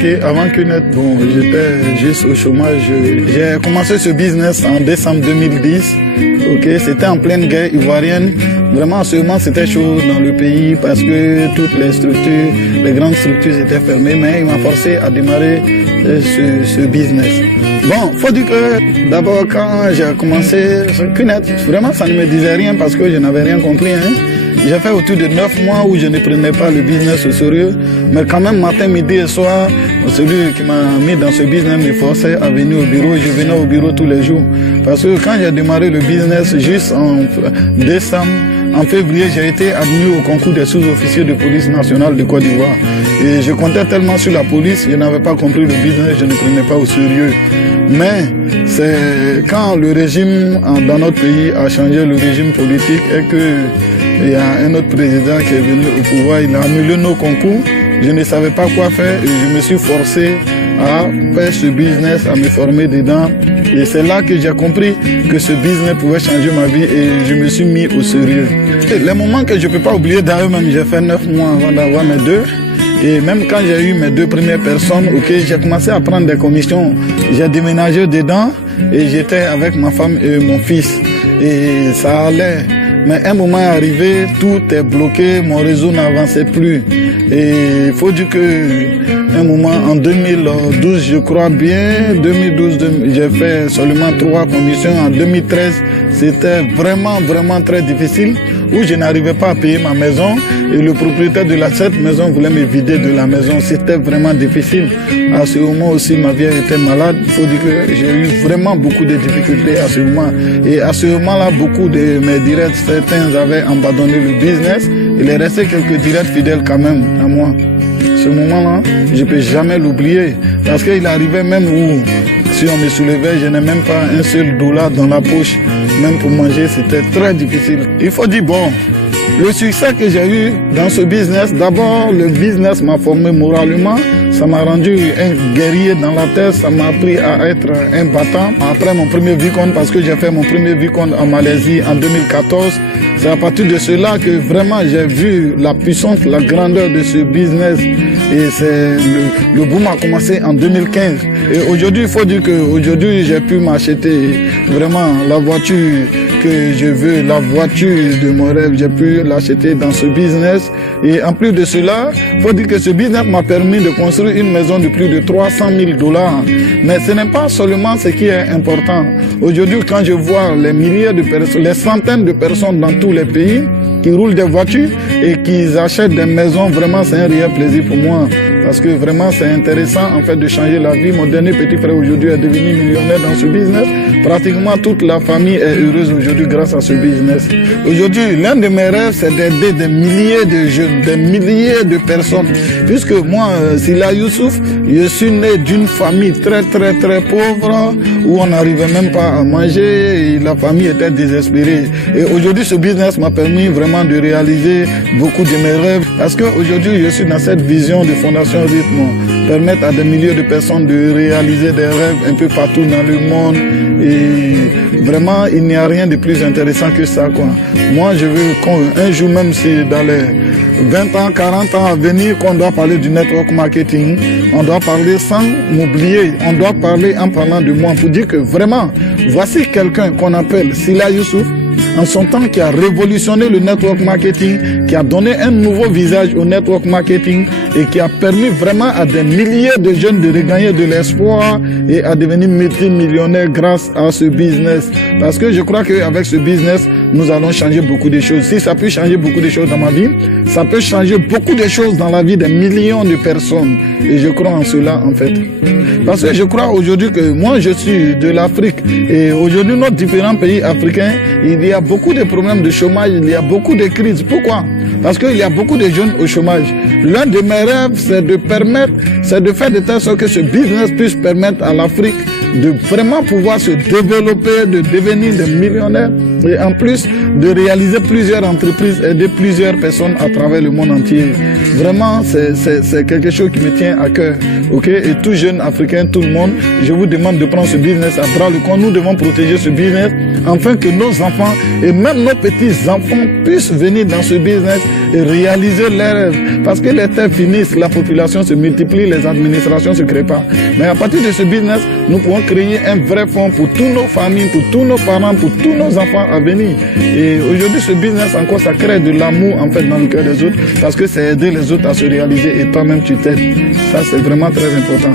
Ok, avant QNet, bon, j'étais juste au chômage. J'ai commencé ce business en décembre 2010. Ok, c'était en pleine guerre ivoirienne. Vraiment, en ce moment, c'était chaud dans le pays parce que toutes les structures, les grandes structures étaient fermées, mais il m'a forcé à démarrer ce business. Bon, faut dire que d'abord, quand j'ai commencé QNet, vraiment, ça ne me disait rien parce que je n'avais rien compris, hein. J'ai fait autour de 9 mois où je ne prenais pas le business au sérieux. Mais quand même, matin, midi et soir, celui qui m'a mis dans ce business me forçait à venir au bureau. Je venais au bureau tous les jours. Parce que quand j'ai démarré le business, juste en décembre, en février, j'ai été admis au concours des sous-officiers de police nationale de Côte d'Ivoire. Et je comptais tellement sur la police, je n'avais pas compris le business, je ne prenais pas au sérieux. Mais c'est quand le régime dans notre pays a changé le régime politique et que il y a un autre président qui est venu au pouvoir, il a annulé nos concours. Je ne savais pas quoi faire et je me suis forcé à faire ce business, à me former dedans. Et c'est là que j'ai compris que ce business pouvait changer ma vie et je me suis mis au sérieux. Et les moments que je ne peux pas oublier, d'ailleurs même j'ai fait 9 mois avant d'avoir mes deux. Et même quand j'ai eu mes 2 premières personnes, ok, j'ai commencé à prendre des commissions. J'ai déménagé dedans et j'étais avec ma femme et mon fils. Et ça allait. Mais un moment est arrivé, tout est bloqué, mon réseau n'avançait plus. Et il faut dire que un moment, en 2012, je crois bien, 2012, j'ai fait seulement 3 commissions. En 2013, c'était vraiment très difficile, où je n'arrivais pas à payer ma maison. Et le propriétaire de cette maison voulait me vider de la maison. C'était vraiment difficile. À ce moment aussi, ma vie était malade. Il faut dire que j'ai eu vraiment beaucoup de difficultés à ce moment. Et à ce moment-là, beaucoup de mes directs, certains avaient abandonné le business. Il est resté quelques directs fidèles quand même à moi. Ce moment-là, je ne peux jamais l'oublier. Parce qu'il arrivait même où, si on me soulevait, je n'ai même pas un seul dollar dans la poche. Même pour manger, c'était très difficile. Il faut dire, bon, le succès que j'ai eu dans ce business, d'abord, le business m'a formé moralement. Ça m'a rendu un guerrier dans la tête, ça m'a appris à être un battant. Après mon premier vicomte, parce que j'ai fait mon premier vicomte en Malaisie en 2014, c'est à partir de cela que vraiment j'ai vu la puissance, la grandeur de ce business. Et c'est le boom a commencé en 2015. Et aujourd'hui, il faut dire qu'aujourd'hui, j'ai pu m'acheter vraiment la voiture que je veux, la voiture de mon rêve, j'ai pu l'acheter dans ce business. Et en plus de cela, il faut dire que ce business m'a permis de construire une maison de plus de 300 000 $. Mais ce n'est pas seulement ce qui est important. Aujourd'hui, quand je vois les milliers de personnes, les centaines de personnes dans tous les pays qui roulent des voitures et qui achètent des maisons, vraiment c'est un réel plaisir pour moi. Parce que vraiment c'est intéressant en fait de changer la vie. Mon dernier petit frère aujourd'hui est devenu millionnaire dans ce business. Pratiquement toute la famille est heureuse aujourd'hui grâce à ce business. Aujourd'hui, l'un de mes rêves c'est d'aider des milliers de jeunes, des milliers de personnes. Puisque moi, Sila Youssouf, je suis né d'une famille très pauvre où on n'arrivait même pas à manger et la famille était désespérée. Et aujourd'hui ce business m'a permis vraiment de réaliser beaucoup de mes rêves. Parce qu'aujourd'hui je suis dans cette vision de Fondation Rythme, permettre à des milliers de personnes de réaliser des rêves un peu partout dans le monde. Et vraiment, il n'y a rien de plus intéressant que ça, quoi. Moi, je veux qu'un jour, même si dans les 20 ans, 40 ans à venir, qu'on doit parler du network marketing, on doit parler sans m'oublier, on doit parler en parlant de moi pour dire que vraiment, voici quelqu'un qu'on appelle Sila Youssouf, en son temps qui a révolutionné le network marketing, qui a donné un nouveau visage au network marketing et qui a permis vraiment à des milliers de jeunes de regagner de l'espoir et à devenir multimillionnaires grâce à ce business. Parce que je crois qu'avec ce business, nous allons changer beaucoup de choses. Si ça peut changer beaucoup de choses dans ma vie, ça peut changer beaucoup de choses dans la vie des millions de personnes. Et je crois en cela en fait. Parce que je crois aujourd'hui que moi je suis de l'Afrique et aujourd'hui nos différents pays africains, il y a beaucoup de problèmes de chômage, il y a beaucoup de crises. Pourquoi? Parce qu'il y a beaucoup de jeunes au chômage. L'un de mes rêves, c'est de faire de telle sorte que ce business puisse permettre à l'Afrique de vraiment pouvoir se développer, de devenir des millionnaires et en plus de réaliser plusieurs entreprises, aider plusieurs personnes à travers le monde entier. Vraiment, c'est quelque chose qui me tient à cœur. Ok? Et tout jeune africain, tout le monde, je vous demande de prendre ce business à bras le corps. Nous devons protéger ce business afin que nos enfants et même nos petits-enfants puissent venir dans ce business et réaliser leurs rêves. Parce que les terres finissent, la population se multiplie, les administrations ne se créent pas. Mais à partir de ce business, nous pouvons créer un vrai fonds pour toutes nos familles, pour tous nos parents, pour tous nos enfants à venir. Et aujourd'hui, ce business encore, ça crée de l'amour en fait dans le cœur des autres, parce que c'est aider les autres à se réaliser et toi-même tu t'aides. Ça, c'est vraiment très important.